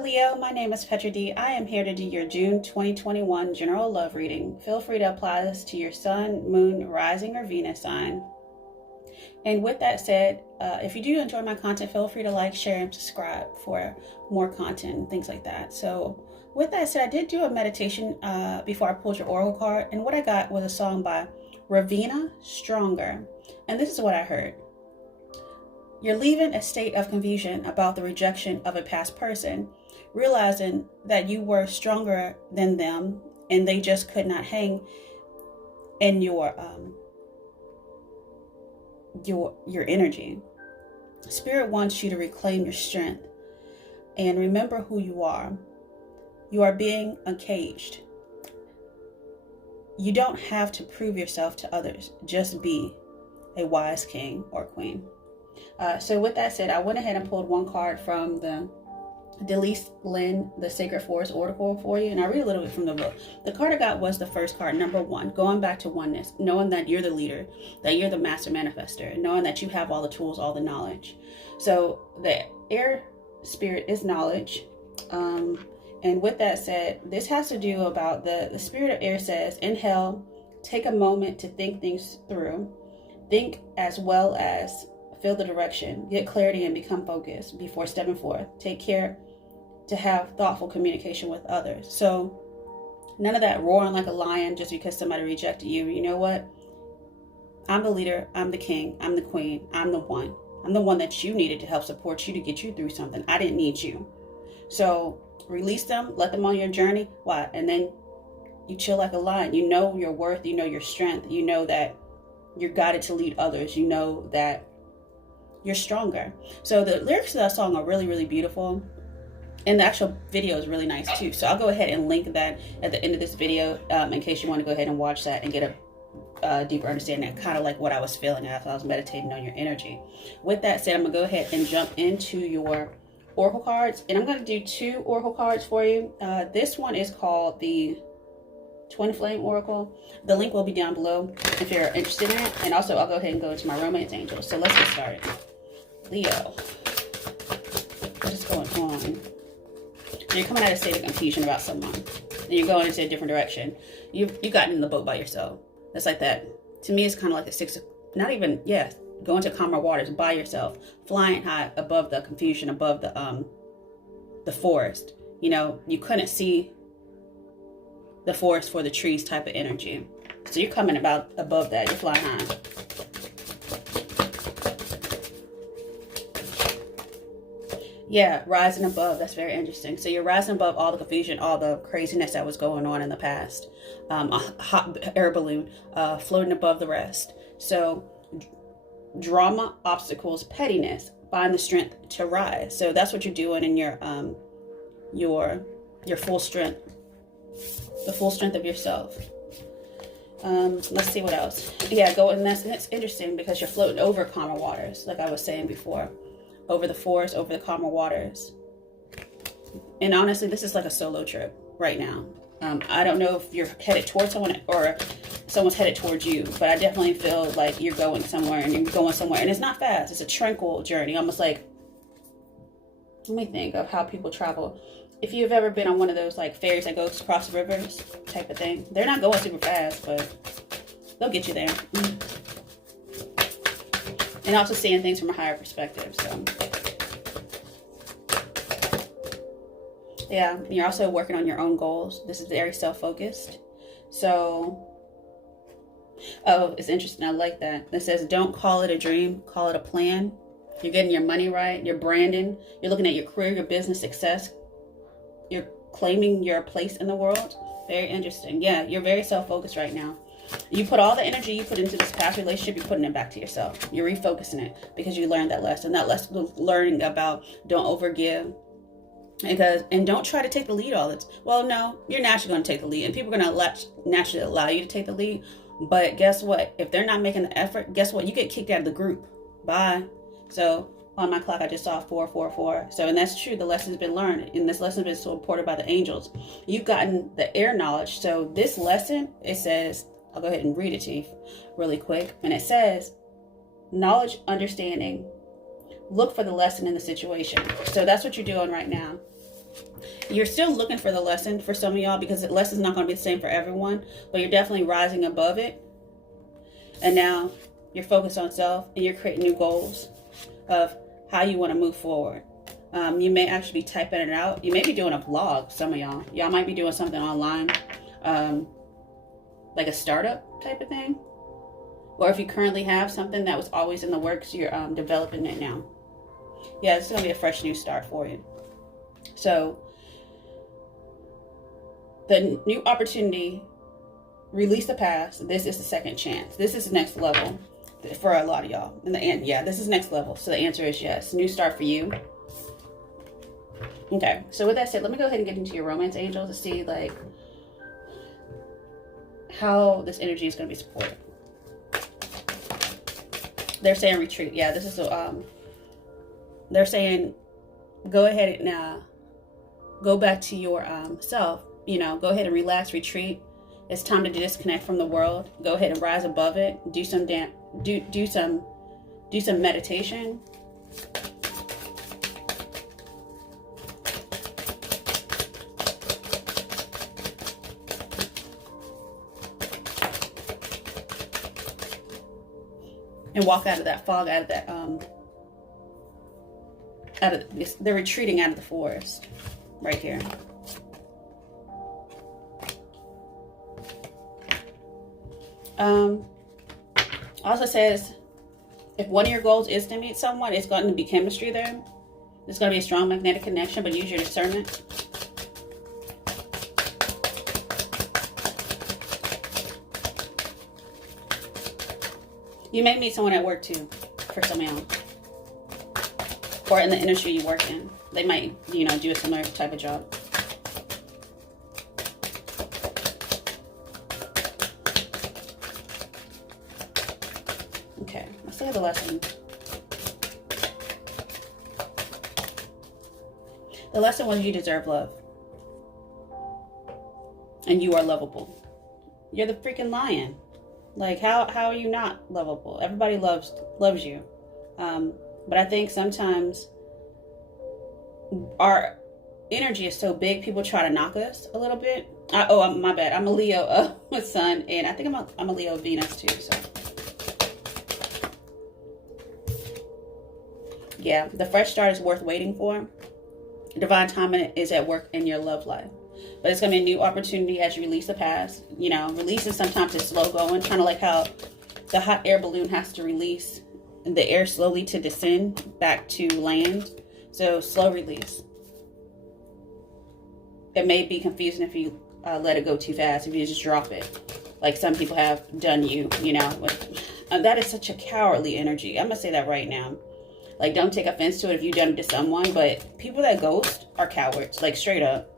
Hello Leo, my name is Petra D. I am here to do your June 2021 general love reading. Feel free to apply this to your sun, moon, rising, or Venus sign. And with that said, if you do enjoy my content, feel free to like, share, and subscribe for more content and things like that. So with that said, I did do a meditation before I pulled your oracle card, and what I got was a song by Ravina Stronger. And this is what I heard. You're leaving a state of confusion about the rejection of a past person, realizing that you were stronger than them and they just could not hang in your energy. Spirit wants you to reclaim your strength and remember who you are. You are being uncaged. You don't have to prove yourself to others. Just be a wise king or queen. So with that said, I went ahead and pulled one card from the Delise Lynn, the Sacred Forest Oracle for you. And I read a little bit from the book. The card I got was the first card, number 1, going back to oneness, knowing that you're the leader, that you're the master manifester, and knowing that you have all the tools, all the knowledge. So the air spirit is knowledge. And with that said, this has to do about the spirit of air says, inhale, take a moment to think things through, think as well as feel the direction, get clarity, and become focused before stepping forth. Take care to have thoughtful communication with others. So none of that roaring like a lion just because somebody rejected you. You know what? I'm the leader. I'm the king. I'm the queen. I'm the one. I'm the one that you needed to help support you to get you through something. I didn't need you. So release them. Let them on your journey. Why? And then you chill like a lion. You know your worth. You know your strength. You know that you're guided to lead others. You know that you're stronger. So the lyrics to that song are really, really beautiful. And the actual video is really nice too. So I'll go ahead and link that at the end of this video in case you want to go ahead and watch that and get a deeper understanding, kind of like what I was feeling after I was meditating on your energy. With that said, I'm going to go ahead and jump into your oracle cards. And I'm going to do 2 oracle cards for you. This one is called the Twin Flame Oracle. The link will be down below if you're interested in it. And also, I'll go ahead and go into my Romance Angels. So let's get started. Leo, what is going on? You're coming out of a state of confusion about someone, and you're going into a different direction. You've gotten in the boat by yourself. That's like that. To me, it's kind of like going to calmer waters by yourself, flying high above the confusion, above the forest. You know, you couldn't see the forest for the trees type of energy. So you're coming about above that. You're flying high. Yeah, rising above. That's very interesting. So you're rising above all the confusion, all the craziness that was going on in the past. A hot air balloon floating above the rest. So drama, obstacles, pettiness. Find the strength to rise. So that's what you're doing in your full strength. The full strength of yourself. Let's see what else. Yeah, and that's interesting because you're floating over calmer waters, like I was saying before. Over the forest, over the calmer waters. And honestly, this is like a solo trip right now. I don't know if you're headed towards someone or someone's headed towards you, but I definitely feel like you're going somewhere and you're going somewhere. And it's not fast. It's a tranquil journey. Almost like, let me think of how people travel. If you've ever been on one of those like ferries that goes across the rivers type of thing, they're not going super fast, but they'll get you there. And also seeing things from a higher perspective. So yeah, you're also working on your own goals. This is very self-focused. So, oh, it's interesting. I like that. It says, don't call it a dream, call it a plan. You're getting your money right. You're branding. You're looking at your career, your business success. You're claiming your place in the world. Very interesting. Yeah, you're very self-focused right now. You put all the energy you put into this past relationship, you're putting it back to yourself. You're refocusing it because you learned that lesson. That lesson was learning about don't overgive. And don't try to take the lead all the time. Well, no, you're naturally going to take the lead. And people are going to naturally allow you to take the lead. But guess what? If they're not making the effort, guess what? You get kicked out of the group. Bye. So on my clock, I just saw 444. So, and that's true. The lesson's been learned. And this lesson has been supported by the angels. You've gotten the air knowledge. So this lesson, it says, I'll go ahead and read it to you really quick. And it says, knowledge, understanding, look for the lesson in the situation. So that's what you're doing right now. You're still looking for the lesson for some of y'all, because the lesson's not going to be the same for everyone, but you're definitely rising above it. And now you're focused on self, and you're creating new goals of how you want to move forward. You may actually be typing it out. You may be doing a vlog, some of y'all. Y'all might be doing something online, like a startup type of thing. Or if you currently have something that was always in the works, you're developing it now. Yeah, it's going to be a fresh new start for you. So, the new opportunity, release the past. This is the second chance. This is the next level for a lot of y'all. And yeah, this is next level. So the answer is yes. New start for you. Okay, so with that said, let me go ahead and get into your romance angels to see like how this energy is going to be supported. They're saying retreat. Yeah, this is they're saying go ahead and go back to your self. You know, go ahead and relax, retreat. It's time to disconnect from the world. Go ahead and rise above it. Do some do some meditation. And walk out of that fog, out of that they're retreating out of the forest right here. Also says if one of your goals is to meet someone, it's going to be chemistry there. There's going to be a strong magnetic connection, but use your discernment. You may meet someone at work too, for some of y'all. Or in the industry you work in. They might, you know, do a similar type of job. Okay, let's look at the lesson. The lesson was you deserve love. And you are lovable. You're the freaking lion. Like, how are you not lovable? Everybody loves you. But I think sometimes our energy is so big, people try to knock us a little bit. My bad. I'm a Leo with Sun, and I think I'm a Leo Venus too. So, yeah, the fresh start is worth waiting for. Divine timing is at work in your love life. But it's going to be a new opportunity as you release the past. You know, releasing sometimes is slow going. Kind of like how the hot air balloon has to release the air slowly to descend back to land. So slow release. It may be confusing if you let it go too fast. If you just drop it. Like some people have done you know. That is such a cowardly energy. I'm going to say that right now. Like, don't take offense to it if you've done it to someone. But people that ghost are cowards. Like, straight up.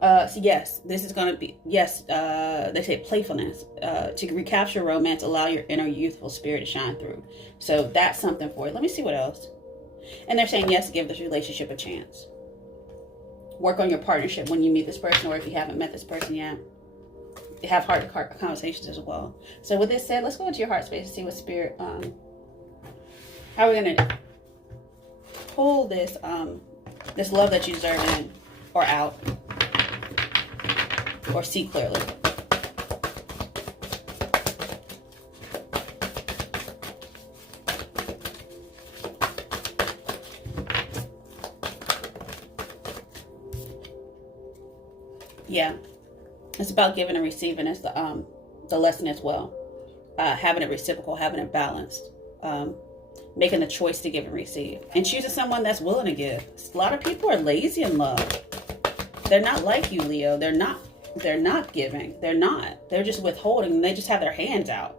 So yes, this is going to be, yes, they say playfulness, to recapture romance, allow your inner youthful spirit to shine through. So that's something for it. Let me see what else. And they're saying, yes, give this relationship a chance. Work on your partnership when you meet this person, or if you haven't met this person yet. Have heart-to-heart conversations as well. So with this said, let's go into your heart space and see what spirit, how are we going to pull this, this love that you deserve in or out. Or see clearly. Yeah, it's about giving and receiving. It's the lesson as well. Having it reciprocal, having it balanced, making the choice to give and receive, and choosing someone that's willing to give. A lot of people are lazy in love. They're not like you, Leo. They're not giving. They're just withholding. They just have their hands out.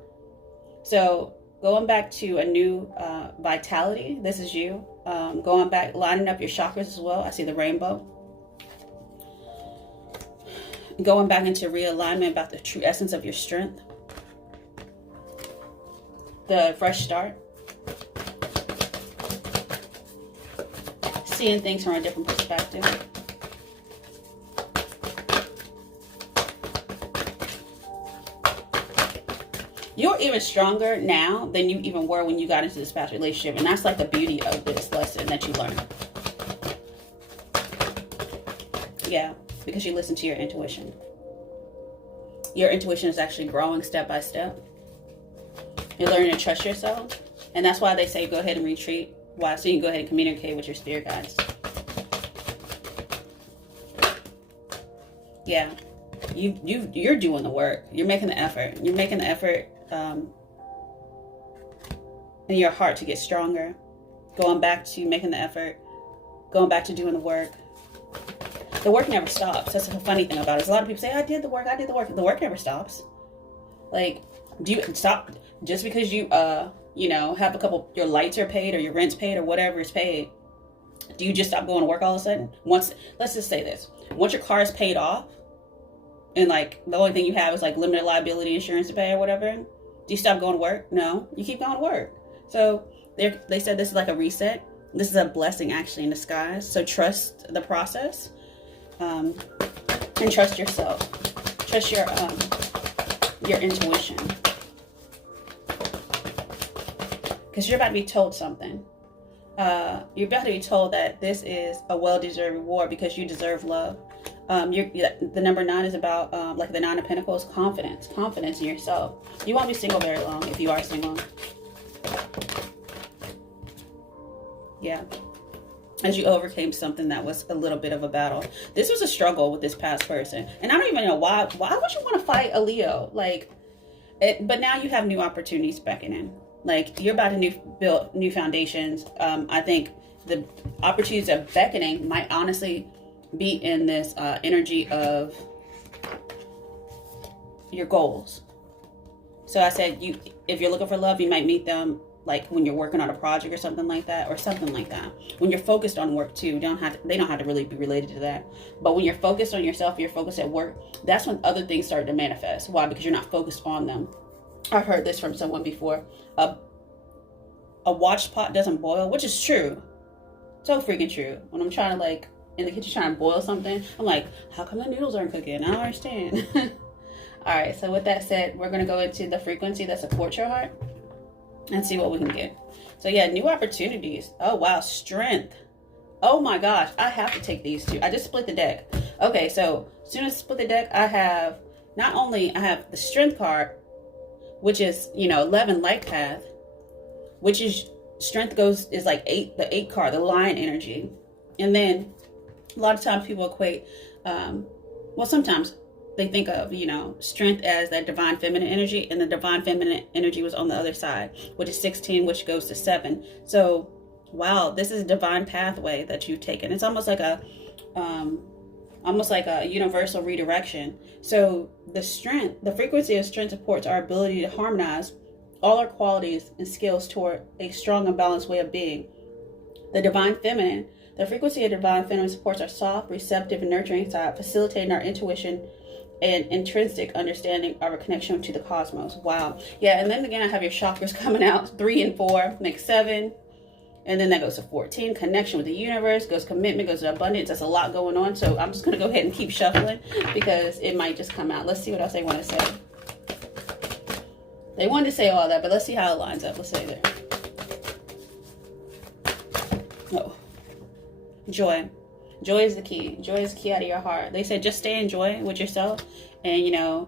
So going back to a new vitality. This is you. Going back, lining up your chakras as well. I see the rainbow. Going back into realignment about the true essence of your strength. The fresh start. Seeing things from a different perspective. You're even stronger now than you even were when you got into this past relationship. And that's like the beauty of this lesson that you learned. Yeah, because you listen to your intuition. Your intuition is actually growing step by step. You're learning to trust yourself. And that's why they say go ahead and retreat. Why? So you can go ahead and communicate with your spirit guides. Yeah. You're doing the work. You're making the effort. You're making the effort in your heart to get stronger. Going back to making the effort. Going back to doing the work. The work never stops. That's the funny thing about it. Is a lot of people say, I did the work. I did the work. The work never stops. Like, do you stop just because you have a couple, your lights are paid or your rent's paid or whatever is paid? Do you just stop going to work all of a sudden? Once, let's just say this. Once your car is paid off and like the only thing you have is like limited liability insurance to pay or whatever, do you stop going to work? No, you keep going to work. So they said this is like a reset. This is a blessing actually in disguise. So trust the process. And trust yourself. Trust your intuition. Because you're about to be told something. You're about to be told that this is a well-deserved reward because you deserve love. The number 9 is about, like the 9 of Pentacles, confidence. Confidence in yourself. You won't be single very long if you are single. Yeah. As you overcame something that was a little bit of a battle. This was a struggle with this past person. And I don't even know why would you want to fight a Leo? Like, but now you have new opportunities beckoning. Like, you're about to build new foundations. I think the opportunities of beckoning might honestly be in this energy of your goals. So I said, if you're looking for love, you might meet them like when you're working on a project or something like that, When you're focused on work too, they don't have to really be related to that. But when you're focused on yourself, you're focused at work, that's when other things start to manifest. Why? Because you're not focused on them. I've heard this from someone before. A watched pot doesn't boil, which is true. So freaking true. When I'm trying to like in the kitchen trying to boil something, I'm like, how come the noodles aren't cooking? I don't understand. All right. So with that said, we're going to go into the frequency that supports your heart and see what we can get. So yeah, new opportunities. Oh wow, strength. Oh my gosh, I have to take these two. I just split the deck. Okay, so as soon as I split the deck, I have the strength card, which is 11 light path, which is strength is like 8, the 8 card, the lion energy. And then a lot of times people equate sometimes they think of, strength as that divine feminine energy, and the divine feminine energy was on the other side, which is 16, which goes to 7. So, wow, this is a divine pathway that you've taken. It's almost like a universal redirection. So the frequency of strength supports our ability to harmonize all our qualities and skills toward a strong and balanced way of being. The frequency of divine feminine supports our soft, receptive, and nurturing side, facilitating our intuition and intrinsic understanding of our connection to the cosmos. Wow. Yeah, and then again, I have your chakras coming out. 3 and 4 make 7. And then that goes to 14. Connection with the universe, goes commitment, goes to abundance. That's a lot going on. So I'm just going to go ahead and keep shuffling because it might just come out. Let's see what else they want to say. They wanted to say all that, but let's see how it lines up. Let's say there. Oh. Joy. Joy is the key. Joy is the key out of your heart. They said just stay in joy with yourself and,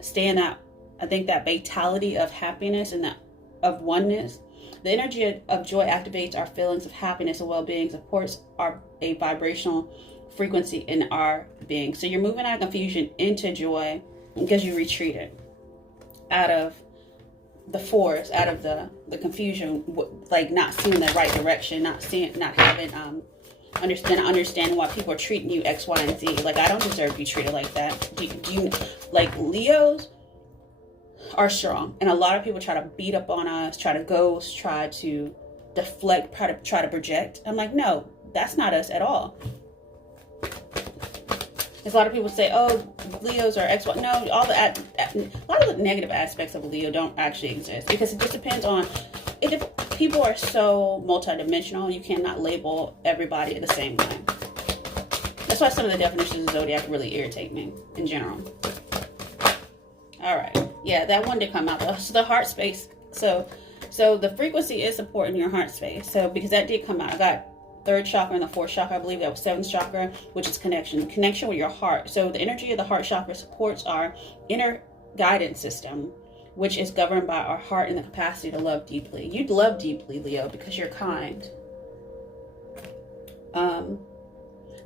stay in that, I think that vitality of happiness and that of oneness. The energy of joy activates our feelings of happiness and well-being, supports a vibrational frequency in our being. So you're moving out of confusion into joy because you retreated out of the forest, out of the confusion, like not seeing the right direction, not having understanding why people are treating you X, Y, and Z. Like, I don't deserve to be treated like that. Do you like Leos are strong, and a lot of people try to beat up on us, try to ghost, try to deflect, try to project. I'm like, no, that's not us at all. There's a lot of people say, oh, Leos are X, Y. No, a lot of the negative aspects of a Leo don't actually exist, because it just depends on if people are so multidimensional. You cannot label everybody the same way. That's why some of the definitions of zodiac really irritate me in general. All right. Yeah, that one did come out. So the heart space. So the frequency is supporting your heart space. So because that did come out, I got third chakra and the fourth chakra. I believe that was seventh chakra, which is connection with your heart. So the energy of the heart chakra supports our inner guidance system, which is governed by our heart and the capacity to love deeply. You love deeply, Leo, because you're kind.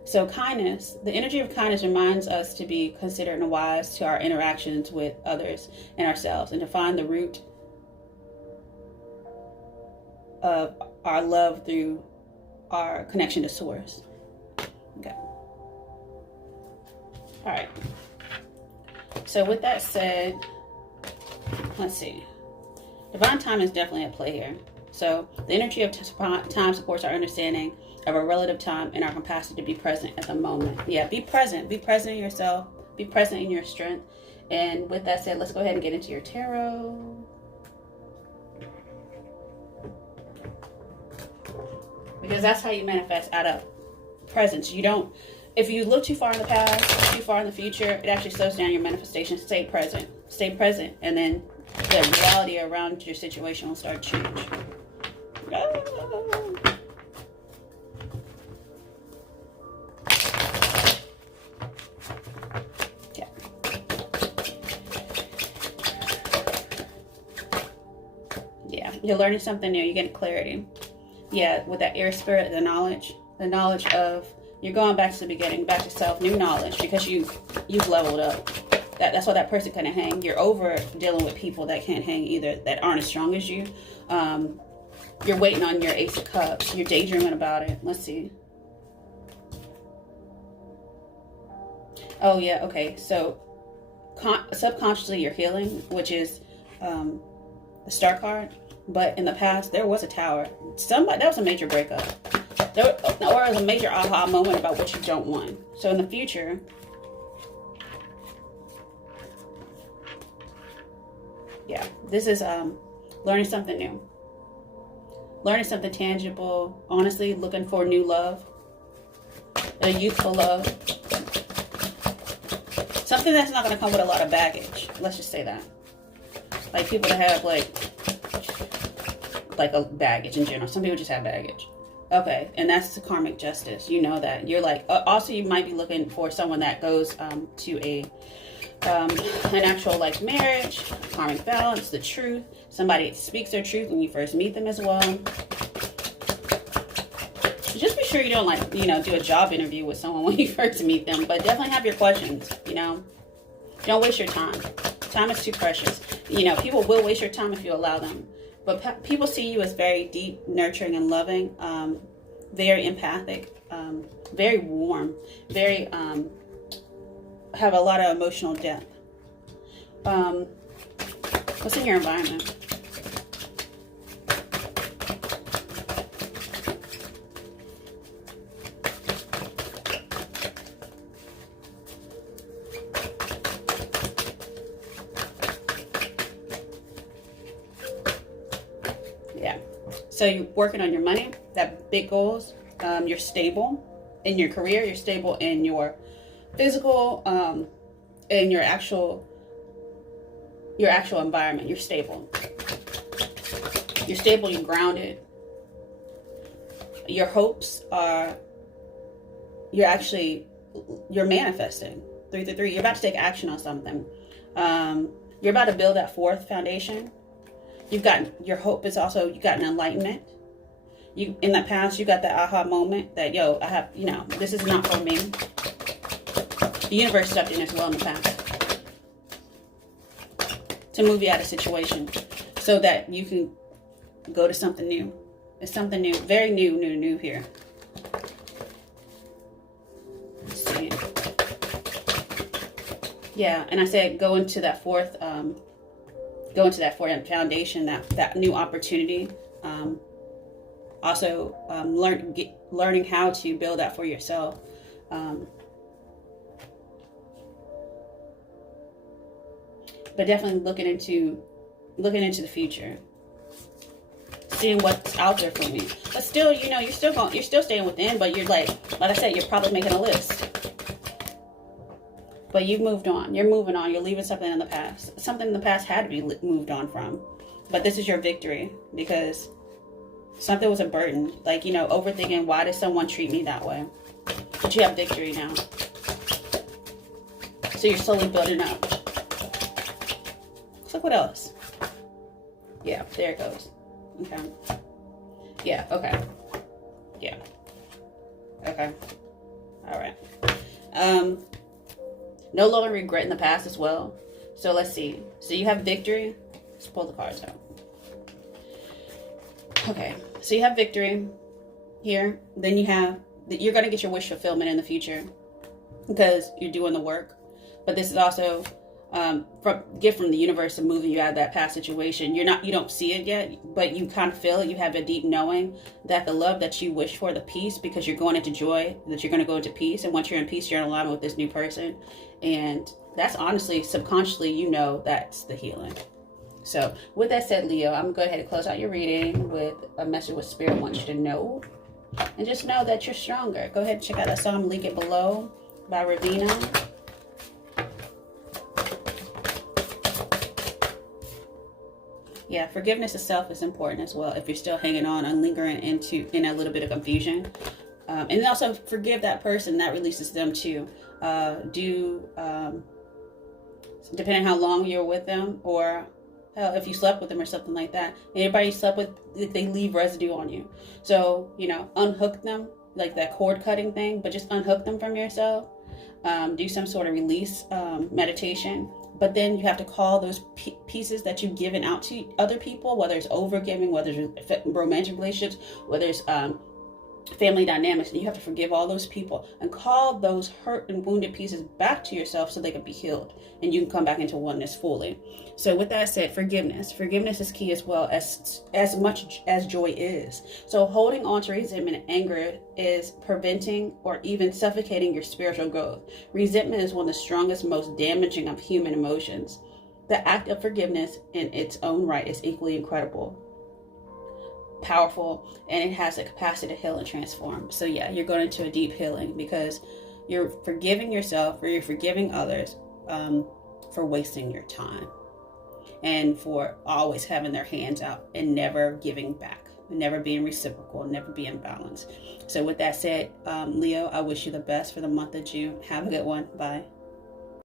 So kindness, the energy of kindness reminds us to be considerate and wise to our interactions with others and ourselves, and to find the root of our love through our connection to source. Okay. All right. So with that said, let's see. Divine time is definitely at play here. So the energy of time supports our understanding of our relative time and our capacity to be present at the moment. Yeah, be present. Be present in yourself. Be present in your strength. And with that said, let's go ahead and get into your tarot. Because that's how you manifest out of presence. You don't, if you look too far in the past, too far in the future, it actually slows down your manifestation. Stay present. Stay present. And then the reality around your situation will start to change. Okay. Yeah, you're learning something new. You're getting clarity. Yeah, with that air spirit, the knowledge of, you're going back to the beginning, back to self, new knowledge, because you've leveled up. That's why that person couldn't hang. You're over dealing with people that can't hang either, that aren't as strong as you. You're waiting on your Ace of Cups. You're daydreaming about it. Let's see. Oh, yeah, okay. So subconsciously you're healing, which is the Star card. But in the past, there was a Tower. That was a major breakup. Or was a major aha moment about what you don't want. So in the future, yeah, this is learning something new. Learning something tangible. Honestly, looking for new love. A youthful love. Something that's not going to come with a lot of baggage. Let's just say that. Like people that have like a baggage in general. Some people just have baggage. Okay, and that's the karmic justice. You know that. You're like, also you might be looking for someone that goes to an actual like marriage, karmic balance, the truth. Somebody speaks their truth when you first meet them as well. Just be sure you don't like, do a job interview with someone when you first meet them, but definitely have your questions, Don't waste your time. Time is too precious. People will waste your time if you allow them. But people see you as very deep, nurturing, and loving, very empathic, very warm, very have a lot of emotional depth. What's in your environment? Yeah. So you're working on your money, that big goals. You're stable in your career. You're stable in your physical, in your actual environment. You're stable. You're stable. You're grounded. Your hopes are. You're manifesting. 333. You're about to take action on something. You're about to build that fourth foundation. Your hope is also, you got an enlightenment. In the past, you got that aha moment that, this is not for me. The universe stepped in as well in the past to move you out of situation so that you can go to something new. It's something new, very new here. Let's see. Yeah, and I said go into that fourth foundation, that new opportunity. Also, learning how to build that for yourself. But definitely looking into the future, seeing what's out there for me. But still, you're still staying within. But you're like I said, you're probably making a list. But you've moved on. You're moving on. You're leaving something in the past. Something in the past had to be moved on from. But this is your victory because Something was a burden. Like, you know, overthinking, why did someone treat me that way? But you have victory now. So you're slowly building up. So what else? Yeah, there it goes. Okay. Yeah, okay. Yeah. Okay. All right. No longer regret in the past as well. So let's see. So you have victory. Let's pull the cards out. Okay. So you have victory here. Then you have, you're going to get your wish fulfillment in the future because you're doing the work. But this is also gift from the universe to move you out of that past situation. You don't see it yet, but you kind of feel it. You have a deep knowing that the love that you wish for, the peace, because you're going into joy, that you're going to go into peace. And once you're in peace, you're in alignment with this new person. And that's honestly, subconsciously, you know, that's the healing. So with that said, Leo, I'm going to go ahead and close out your reading with a message what Spirit wants you to know. And just know that you're stronger. Go ahead and check out that song, link it below, by Ravina. Yeah, forgiveness itself is important as well. If you're still hanging on and lingering in a little bit of confusion. And then also forgive that person. That releases them too. Depending how long you're with them, or hell, if you slept with them or something like that. Anybody you slept with, they leave residue on you. So, you know, unhook them, like that cord cutting thing, but just unhook them from yourself. Do some sort of release meditation. But then you have to call those pieces that you've given out to other people, whether it's overgiving, whether it's romantic relationships, whether it's family dynamics. And you have to forgive all those people and call those hurt and wounded pieces back to yourself so they can be healed and you can come back into oneness fully. So with that said, forgiveness is key as well, as much as joy is. So holding on to resentment and anger is preventing or even suffocating your spiritual growth. Resentment is one of the strongest, most damaging of human emotions. The act of forgiveness in its own right is equally incredible, powerful, and it has the capacity to heal and transform. So yeah, you're going into a deep healing because you're forgiving yourself or you're forgiving others for wasting your time and for always having their hands out and never giving back, never being reciprocal, never being balanced. So with that said, Leo, I wish you the best for the month of June. Have a good one. Bye.